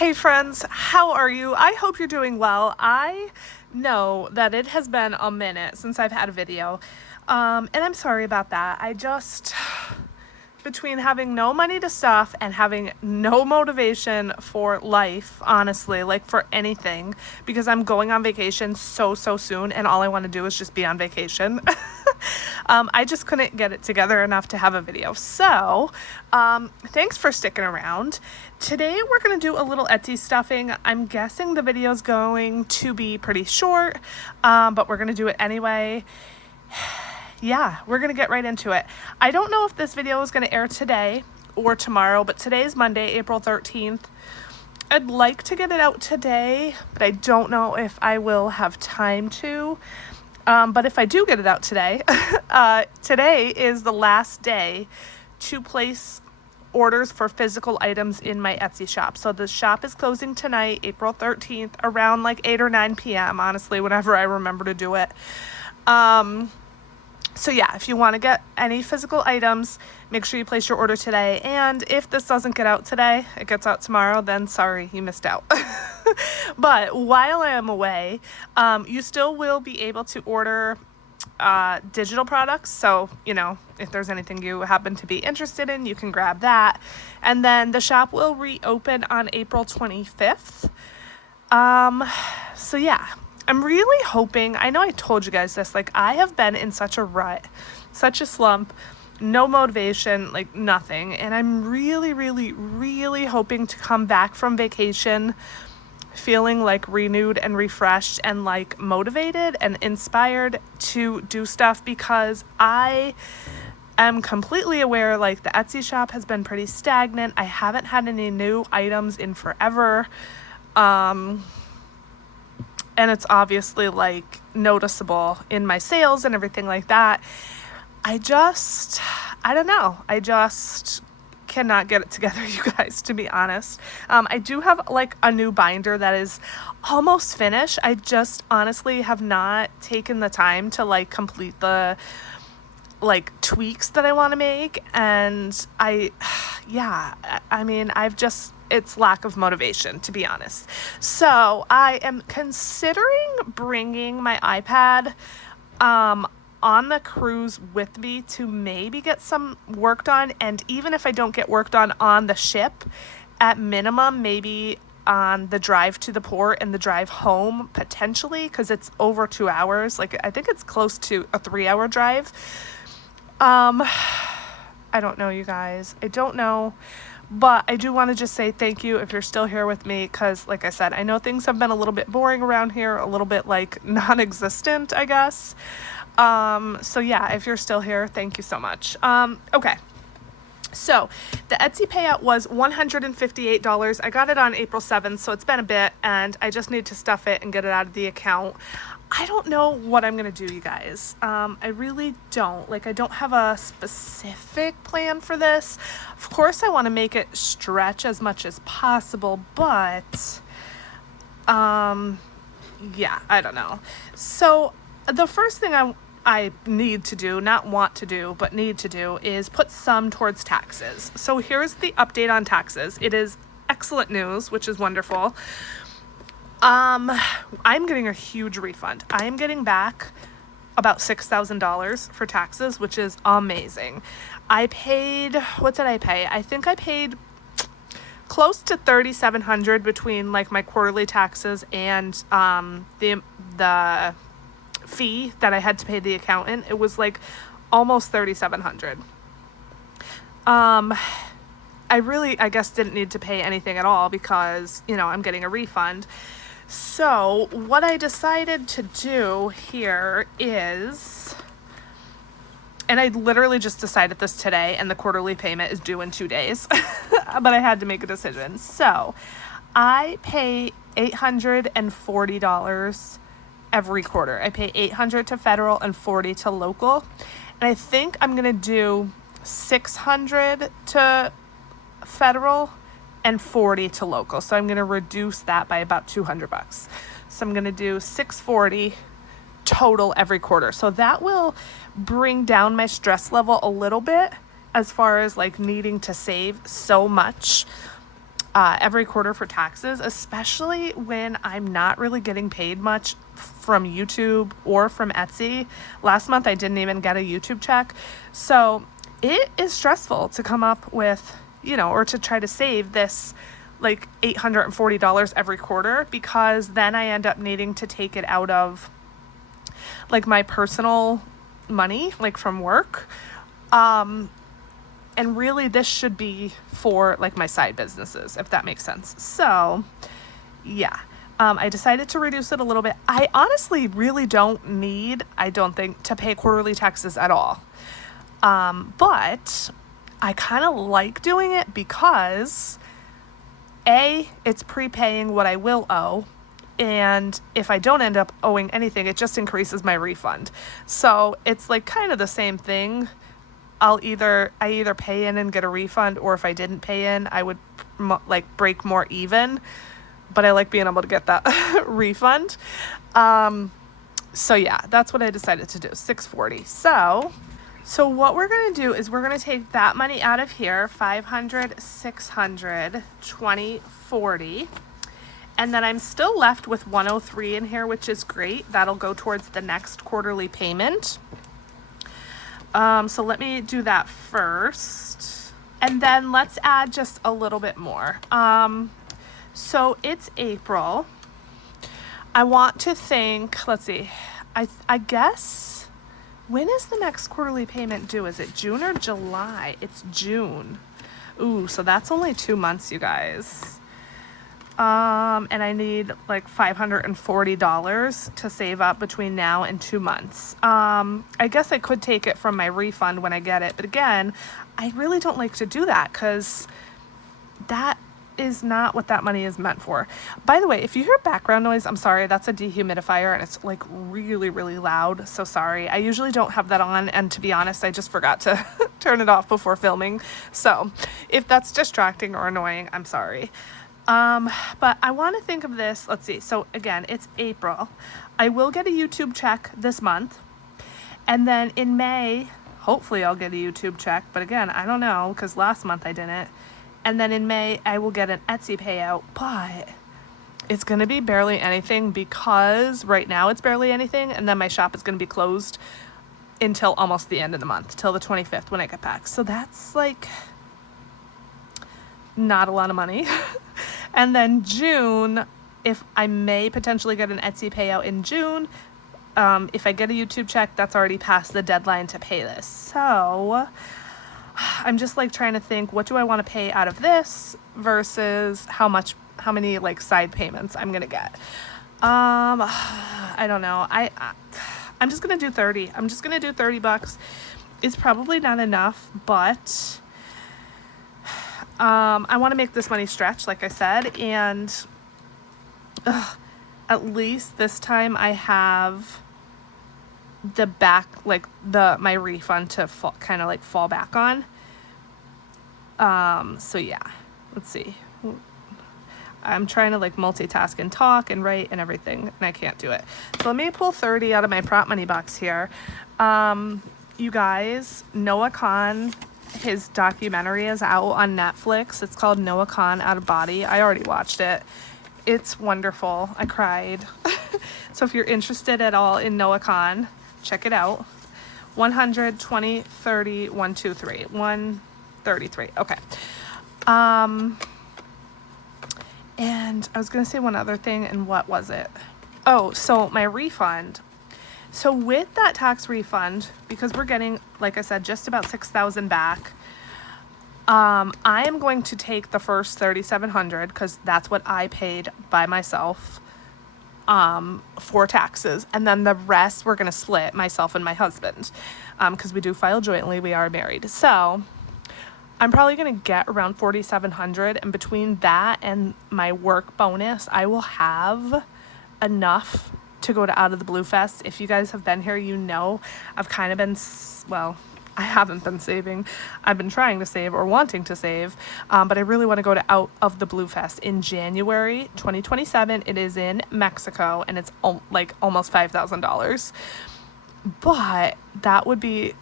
Hey friends, how are you? I hope you're doing well. I know that it has been a minute since I've had a video, and I'm sorry about that. Between having no money to stuff and having no motivation for life, honestly, like for anything, because I'm going on vacation so soon and all I want to do is just be on vacation. I just couldn't get it together enough to have a video. So, thanks for sticking around. Today we're going to do a little Etsy stuffing. I'm guessing the video is going to be pretty short, but we're going to do it anyway. Yeah, we're going to get right into it. I don't know if this video is going to air today or tomorrow, but today is Monday, April 13th. I'd like to get it out today, but I don't know if I will have time to. But if I do get it out today, today is the last day to place orders for physical items in my Etsy shop. So the shop is closing tonight, April 13th, around like 8 or 9 p.m., honestly, whenever I remember to do it. So yeah, if you want to get any physical items, make sure you place your order today. And if this doesn't get out today, it gets out tomorrow, then sorry, you missed out. But while I am away, you still will be able to order digital products. So, you know, if there's anything you happen to be interested in, you can grab that. And then the shop will reopen on April 25th. So yeah. I'm really hoping, I know I told you guys this, like I have been in such a rut, such a slump, no motivation, like nothing. And I'm really hoping to come back from vacation feeling like renewed and refreshed and like motivated and inspired to do stuff, because I am completely aware like the Etsy shop has been pretty stagnant. I haven't had any new items in forever. And it's obviously like noticeable in my sales and everything like that. I don't know. I just cannot get it together, you guys, to be honest. I do have like a new binder that is almost finished. I just honestly have not taken the time to like complete the like tweaks that I want to make. And it's lack of motivation, to be honest. So I am considering bringing my iPad on the cruise with me to maybe get some work done. And even if I don't get work done on the ship, at minimum, maybe on the drive to the port and the drive home, potentially, because it's over 2 hours. Like I think it's close to a 3-hour drive. I don't know, you guys. I don't know. But I do want to just say thank you if you're still here with me, because like I said, I know things have been a little bit boring around here, a little bit like non-existent, I guess. So yeah, if you're still here, thank you so much. Okay. So the Etsy payout was $158. I got it on April 7th, so it's been a bit, and I just need to stuff it and get it out of the account. I don't know what I'm going to do, you guys. I really don't. Like, I don't have a specific plan for this. Of course, I want to make it stretch as much as possible, but, yeah, I don't know. So the first thing I need to do, not want to do, but need to do, is put some towards taxes. So here's the update on taxes. It is excellent news, which is wonderful. I'm getting a huge refund. I am getting back about $6,000 for taxes, which is amazing. I paid, what did I pay? I think I paid close to $3,700 between like my quarterly taxes and the fee that I had to pay the accountant. It was like almost $3,700. I guess didn't need to pay anything at all because, you know, I'm getting a refund. So what I decided to do here is, and I literally just decided this today, and the quarterly payment is due in 2 days, but I had to make a decision. So I pay $840 every quarter. I pay $800 to federal and $40 to local. And I think I'm going to do $600 to federal and $40 to local. So I'm going to reduce that by about $200. So I'm going to do $640 total every quarter. So that will bring down my stress level a little bit as far as like needing to save so much. every quarter for taxes, especially when I'm not really getting paid much from YouTube or from Etsy. Last month I didn't even get a YouTube check. So it is stressful to come up with, or to try to save this like $840 every quarter, because then I end up needing to take it out of like my personal money, like from work. And really this should be for like my side businesses, if that makes sense. So yeah, I decided to reduce it a little bit. I honestly really don't need, I don't think, to pay quarterly taxes at all. But I kind of like doing it because it's prepaying what I will owe. And if I don't end up owing anything, it just increases my refund. So it's like kind of the same thing. I either pay in and get a refund, or if I didn't pay in, I would like break more even. But I like being able to get that refund. So yeah, that's what I decided to do, $640. So what we're going to do is we're going to take that money out of here, $500, $600, $20, $40. And then I'm still left with $103 in here, which is great. That'll go towards the next quarterly payment. So let me do that first. And then let's add just a little bit more. So it's April. I want to think, let's see, I guess, when is the next quarterly payment due? Is it June or July? It's June. Ooh, so that's only 2 months, you guys. And I need like $540 to save up between now and 2 months. I guess I could take it from my refund when I get it. But again, I really don't like to do that because that is not what that money is meant for. By the way, if you hear background noise, I'm sorry, that's a dehumidifier and it's like really, really loud. So sorry. I usually don't have that on. And to be honest, I just forgot to turn it off before filming. So if that's distracting or annoying, I'm sorry. But I want to think of this. Let's see. So again, it's April. I will get a YouTube check this month. And then in May, hopefully I'll get a YouTube check. But again, I don't know because last month I didn't. And then in May, I will get an Etsy payout. But it's going to be barely anything because right now it's barely anything. And then my shop is going to be closed until almost the end of the month, till the 25th when I get back. So that's like not a lot of money. And then June, if I may potentially get an Etsy payout in June, if I get a YouTube check, that's already past the deadline to pay this. So I'm just like trying to think, what do I want to pay out of this versus how many like side payments I'm going to get. I don't know. I'm just going to do 30. I'm just going to do $30. It's probably not enough, but I want to make this money stretch, like I said, and at least this time I have the back, like my refund to kind of like fall back on. So yeah, let's see. I'm trying to like multitask and talk and write and everything, and I can't do it. So let me pull 30 out of my prop money box here. You guys, Noah Khan, his documentary is out on Netflix. It's called Noah Khan Out of Body. I already watched it. It's wonderful. I cried. So if you're interested at all in Noah Khan, check it out. 100, 20, 30, 123. 133. Okay. And I was going to say one other thing, and what was it? Oh, so my refund. So with that tax refund, because we're getting, like I said, just about $6,000 back, I am going to take the first $3,700 because that's what I paid by myself for taxes, and then the rest we're going to split, myself and my husband, because we do file jointly. We are married. So I'm probably going to get around $4,700, and between that and my work bonus, I will have enough to go to Out of the Blue Fest. If you guys have been here, you know I've kind of been, well, I haven't been saving. I've been trying to save or wanting to save, but I really want to go to Out of the Blue Fest in January 2027. It is in Mexico, and it's like almost $5,000. But that would be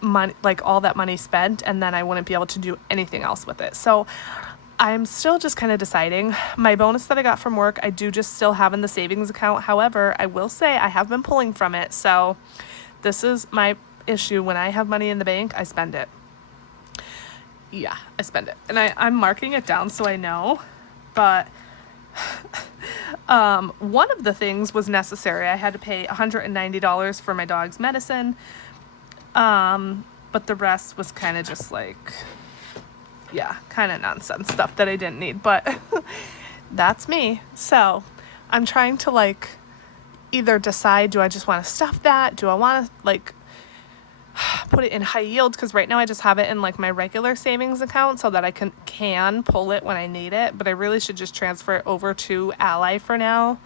money, like all that money spent, and then I wouldn't be able to do anything else with it. So I'm still just kind of deciding. My bonus that I got from work, I do just still have in the savings account. However, I will say I have been pulling from it. So this is my issue. When I have money in the bank, I spend it. Yeah, I spend it. And I'm marking it down so I know. But one of the things was necessary. I had to pay $190 for my dog's medicine. But the rest was kind of just like, yeah, kind of nonsense stuff that I didn't need, but that's me. So I'm trying to like either decide, do I just want to stuff that? Do I want to like put it in high yield? Because right now I just have it in like my regular savings account so that I can pull it when I need it, but I really should just transfer it over to Ally for now.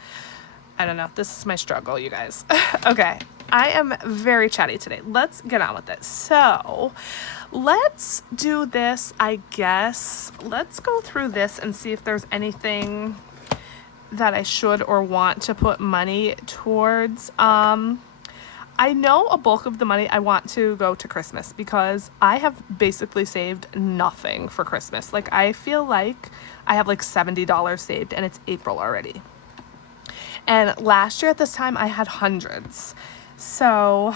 I don't know. This is my struggle, you guys. Okay. I am very chatty today. Let's get on with it. So let's do this, I guess. Let's go through this and see if there's anything that I should or want to put money towards. I know a bulk of the money I want to go to Christmas because I have basically saved nothing for Christmas. Like I feel like I have like $70 saved and it's April already. And last year at this time I had hundreds. So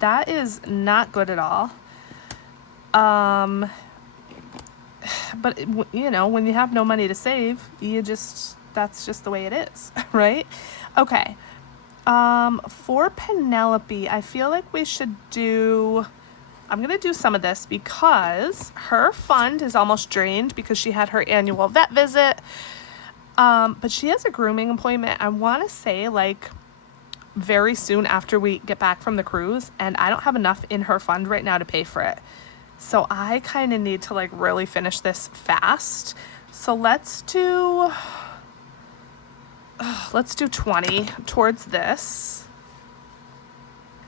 that is not good at all. But you know, when you have no money to save, that's just the way it is, right? Okay. For Penelope, I feel like we should I'm going to do some of this because her fund is almost drained because she had her annual vet visit. But she has a grooming appointment, I want to say like very soon after we get back from the cruise, and I don't have enough in her fund right now to pay for it. So I kind of need to like really finish this fast. So let's do 20 towards this.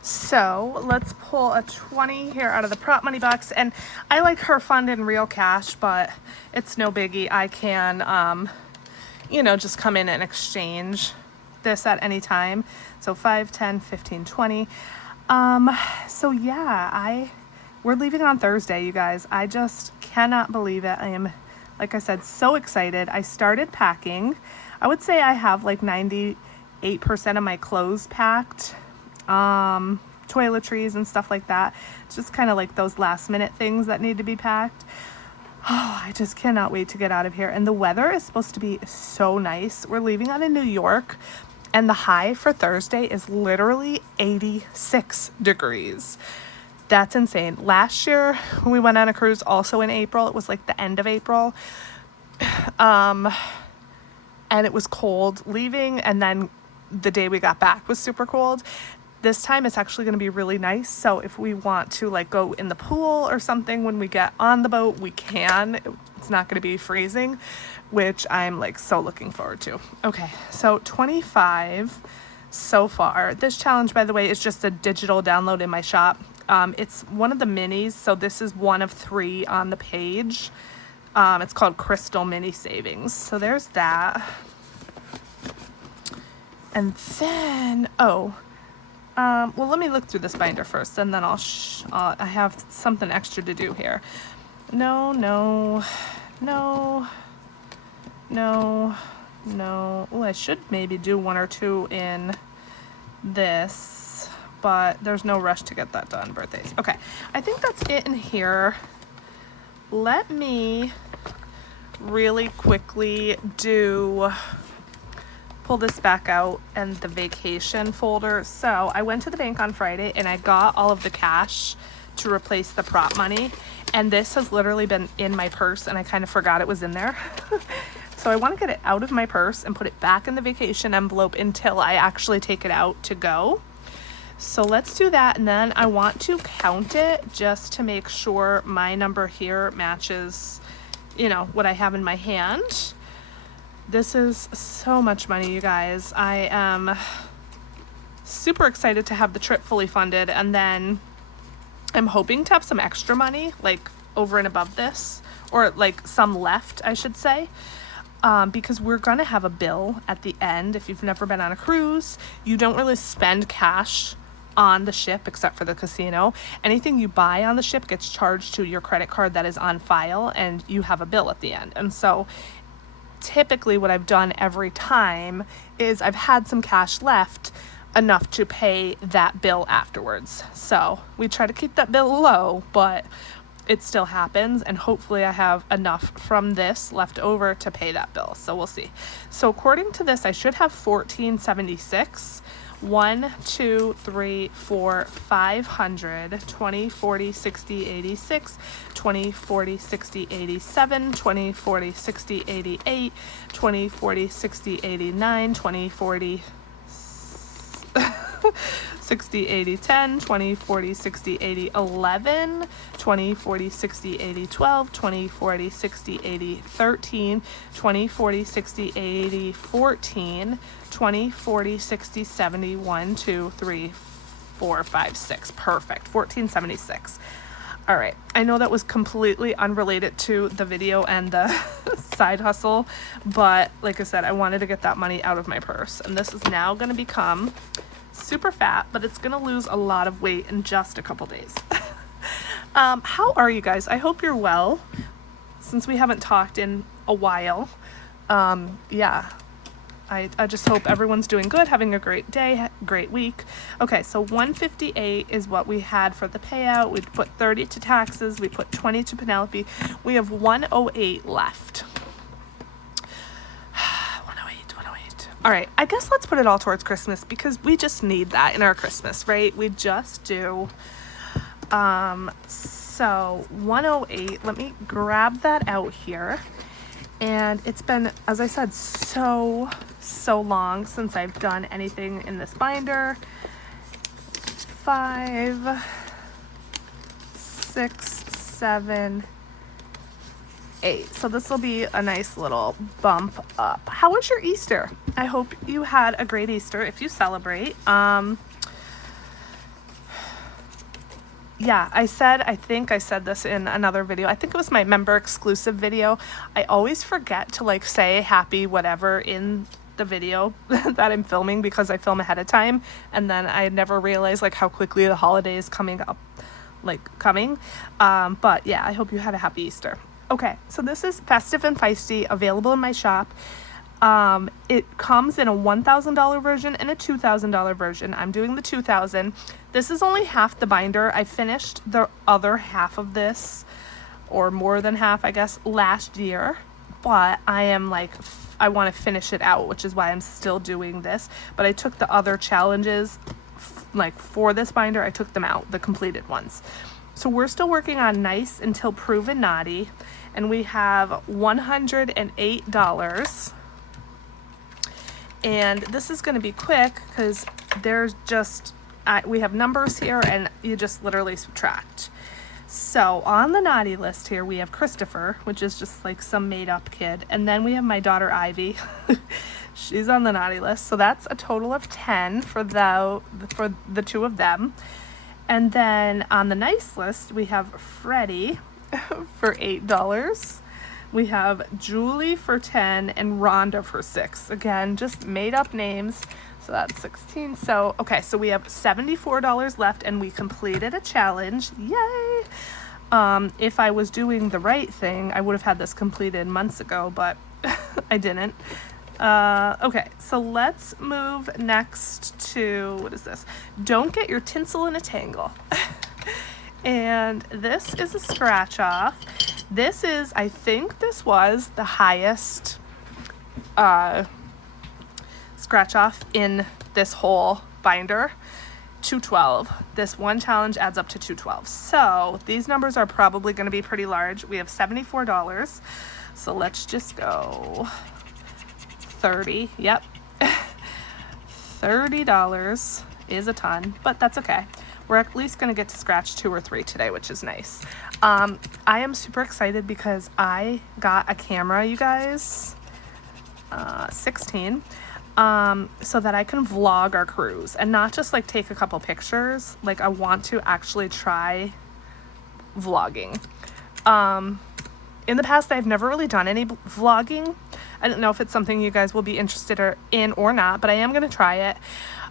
So let's pull a 20 here out of the prop money box, and I like her fund in real cash, but it's no biggie. I can you know, just come in and exchange this at any time. So 5, 10, 15, 20. So yeah, we're leaving on Thursday, you guys. I just cannot believe it. I am, like I said, so excited. I started packing. I would say I have like 98% of my clothes packed. Toiletries and stuff like that. It's just kind of like those last minute things that need to be packed. Oh, I just cannot wait to get out of here. And the weather is supposed to be so nice. We're leaving out of New York, and the high for Thursday is literally 86 degrees. That's insane. Last year, when we went on a cruise, also in April, it was like the end of April. And it was cold leaving, and then the day we got back was super cold. This time it's actually going to be really nice. So if we want to like go in the pool or something when we get on the boat, we can. It's not going to be freezing, which I'm like so looking forward to. Okay, so 25 so far. This challenge, by the way, is just a digital download in my shop. It's one of the minis, so this is one of 3 on the page. It's called Crystal Mini Savings. So there's that. And then, well, let me look through this binder first, and then I have something extra to do here. No. Oh, I should maybe do 1 or 2 in this, but there's no rush to get that done. Birthdays. Okay, I think that's it in here. Let me really quickly pull this back out and the vacation folder. So I went to the bank on Friday and I got all of the cash to replace the prop money, and this has literally been in my purse and I kind of forgot it was in there. So I want to get it out of my purse and put it back in the vacation envelope until I actually take it out to go. So let's do that, and then I want to count it just to make sure my number here matches, you know, what I have in my hand. This is so much money, you guys. I am super excited to have the trip fully funded, and then I'm hoping to have some extra money, like over and above this, or like some left, I should say, because we're gonna have a bill at the end. If you've never been on a cruise, you don't really spend cash on the ship except for the casino. Anything you buy on the ship gets charged to your credit card that is on file, and you have a bill at the end. And so typically what I've done every time is I've had some cash left, enough to pay that bill afterwards. So we try to keep that bill low, but it still happens, and hopefully I have enough from this left over to pay that bill. So we'll see. So according to this, I should have $14.76. 1, 2, 3, 4, 500, 20, 40, 60, 86, 20, 40, 60, 87, 20, 40, 60, 88, 20, 40, 60, 89, 20, 40, 60, 80, 10, 20, 40, 60, 80, 11, 20, 40, 60, 80, 12, 20, 40, 60, 80, 13, 20, 40, 60, 80, 14, 20, 40, 60, 70, 1, 2, 3, 4, 5, 6. Perfect. 14.76. All right. I know that was completely unrelated to the video and the side hustle, but like I said, I wanted to get that money out of my purse. And this is now going to become super fat, but it's going to lose a lot of weight in just a couple days. How are you guys? I hope you're well, since we haven't talked in a while. Yeah. I just hope everyone's doing good, having a great day, great week. Okay, so 158 is what we had for the payout. We put 30 to taxes. We put 20 to Penelope. We have 108 left. 108. All right, I guess let's put it all towards Christmas, because we just need that in our Christmas, right? We just do. So 108, let me grab that out here. And it's been, as I said, so long since I've done anything in this binder. 5, 6, 7, 8. So this will be a nice little bump up. How was your Easter? I hope you had a great Easter if you celebrate. Yeah, I think I said this in another video. I think it was my member exclusive video. I always forget to like say happy whatever in the video that I'm filming, because I film ahead of time, and then I never realize like how quickly the holiday is coming. But yeah, I hope you had a happy Easter. Okay, so this is Festive and Feisty, available in my shop. It comes in a $1,000 version and a $2,000 version. I'm doing the 2,000. This is only half the binder. I finished the other half of this, or more than half, I guess, last year, but I am like, I want to finish it out, which is why I'm still doing this. But I took the other challenges, like for this binder, I took them out, the completed ones. So we're still working on Nice Until Proven Naughty, and we have $108. And this is going to be quick, because there's just, we have numbers here, and you just literally subtract. So on the naughty list here, we have Christopher, which is just like some made up kid. And then we have my daughter Ivy. She's on the naughty list. So that's a total of 10 for the two of them. And then on the nice list, we have Freddie for $8. We have Julie for 10 and Rhonda for 6. Again, just made up names. So that's 16. So, okay, so we have $74 left, and we completed a challenge. Yay! If I was doing the right thing, I would have had this completed months ago, but I didn't. Okay, so let's move next to, what is this? Don't get your tinsel in a tangle. And this is a scratch off. This is, I think this was the highest scratch off in this whole binder. 212. This one challenge adds up to 212. So these numbers are probably going to be pretty large. We have $74. So let's just go 30. Yep. $30 is a ton, but that's okay. We're at least going to get to scratch 2 or 3 today, which is nice. I am super excited because I got a camera, you guys, 16, so that I can vlog our cruise and not just like take a couple pictures. Like, I want to actually try vlogging. In the past, I've never really done any vlogging. I don't know if it's something you guys will be interested in or not, but I am going to try it.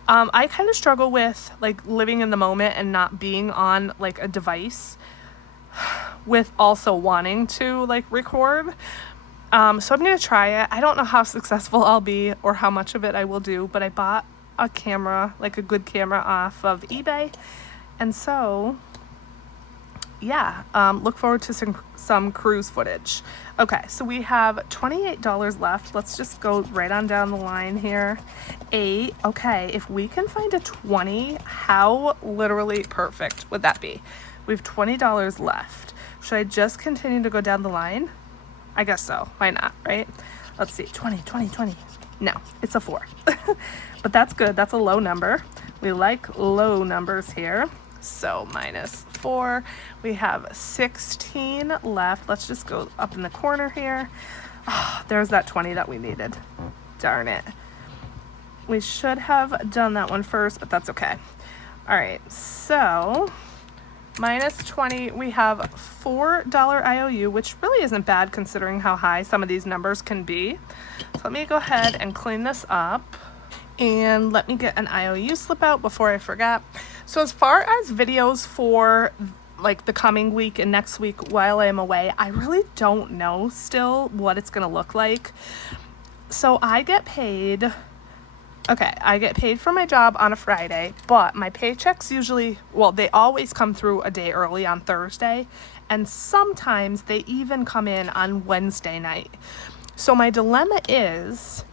I kind of struggle with like living in the moment and not being on like a device with also wanting to like record. So I'm going to try it. I don't know how successful I'll be or how much of it I will do, but I bought a camera, like a good camera off of eBay. And so, yeah, look forward to some cruise footage. Okay, so we have $28 left. Let's just go right on down the line here. 8. Okay, if we can find a 20, how literally perfect would that be? We have $20 left. Should I just continue to go down the line? I guess so. Why not, right? Let's see. 20, 20, 20. No, it's a 4. But that's good. That's a low number. We like low numbers here. So minus 4. We have 16 left. Let's just go up in the corner here. Oh, there's that 20 that we needed. Darn it. We should have done that one first, but that's okay. All right, so minus 20, we have $4 IOU, which really isn't bad considering how high some of these numbers can be. So let me go ahead and clean this up. And let me get an IOU slip out before I forget. So as far as videos for like the coming week and next week while I am away, I really don't know still what it's gonna look like. So I get paid, okay, I get paid for my job on a Friday, but my paychecks usually, well, they always come through a day early on Thursday, and sometimes they even come in on Wednesday night. So my dilemma is,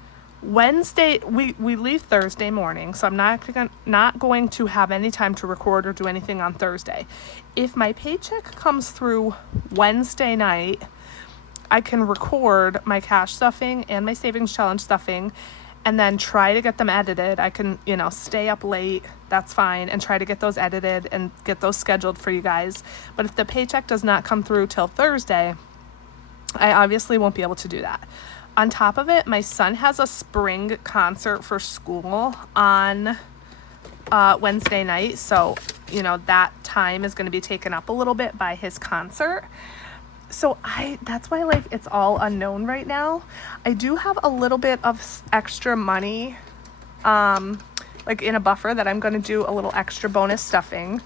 Wednesday, we leave Thursday morning, so I'm not going to have any time to record or do anything on Thursday. If my paycheck comes through Wednesday night, I can record my cash stuffing and my savings challenge stuffing and then try to get them edited. I can, you know, stay up late, that's fine, and try to get those edited and get those scheduled for you guys. But if the paycheck does not come through till Thursday, I obviously won't be able to do that. On top of it, my son has a spring concert for school on Wednesday night. So, you know, that time is going to be taken up a little bit by his concert. So that's why like it's all unknown right now. I do have a little bit of extra money, like in a buffer that I'm going to do a little extra bonus stuffing.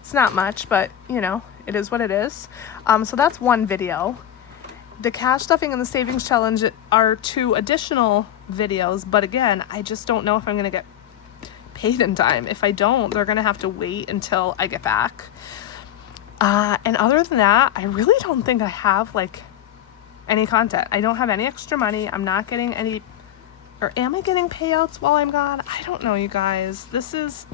It's not much, but you know, it is what it is. So that's one video. The cash stuffing and the savings challenge are 2 additional videos, but again, I just don't know if I'm going to get paid in time. If I don't, they're going to have to wait until I get back. And other than that, I really don't think I have like any content. I don't have any extra money. I'm not getting any, or am I getting payouts while I'm gone? I don't know, you guys. This is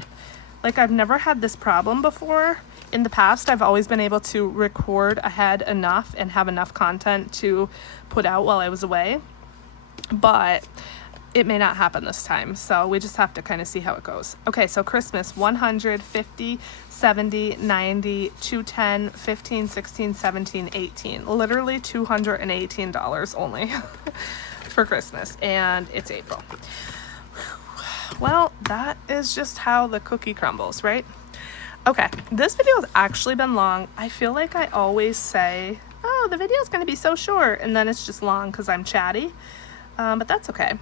like, I've never had this problem before. In the past, I've always been able to record ahead enough and have enough content to put out while I was away, but it may not happen this time. So we just have to kind of see how it goes. Okay, so Christmas, 100, 50, 70, 90, 210, 15, 16, 17, 18. Literally $218 only for Christmas, and it's April. Well, that is just how the cookie crumbles, right? Okay, this video has actually been long. I feel like I always say, oh, the video is going to be so short, and then it's just long because I'm chatty, but that's okay.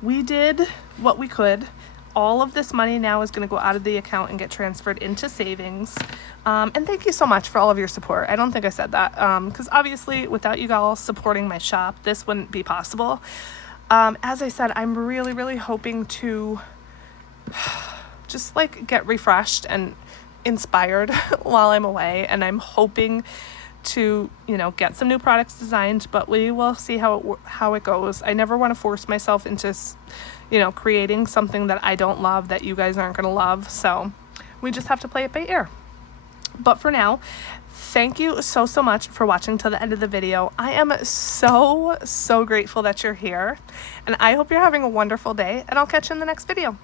We did what we could. All of this money now is going to go out of the account and get transferred into savings, and thank you so much for all of your support. I don't think I said that, because obviously without you all supporting my shop, this wouldn't be possible. As I said, I'm really, really hoping to just like get refreshed and inspired while I'm away, and I'm hoping to, you know, get some new products designed, but we will see how it goes. I never want to force myself into, you know, creating something that I don't love, that you guys aren't going to love, so we just have to play it by ear. But for now, thank you so much for watching till the end of the video. I am so grateful that you're here, and I hope you're having a wonderful day, and I'll catch you in the next video.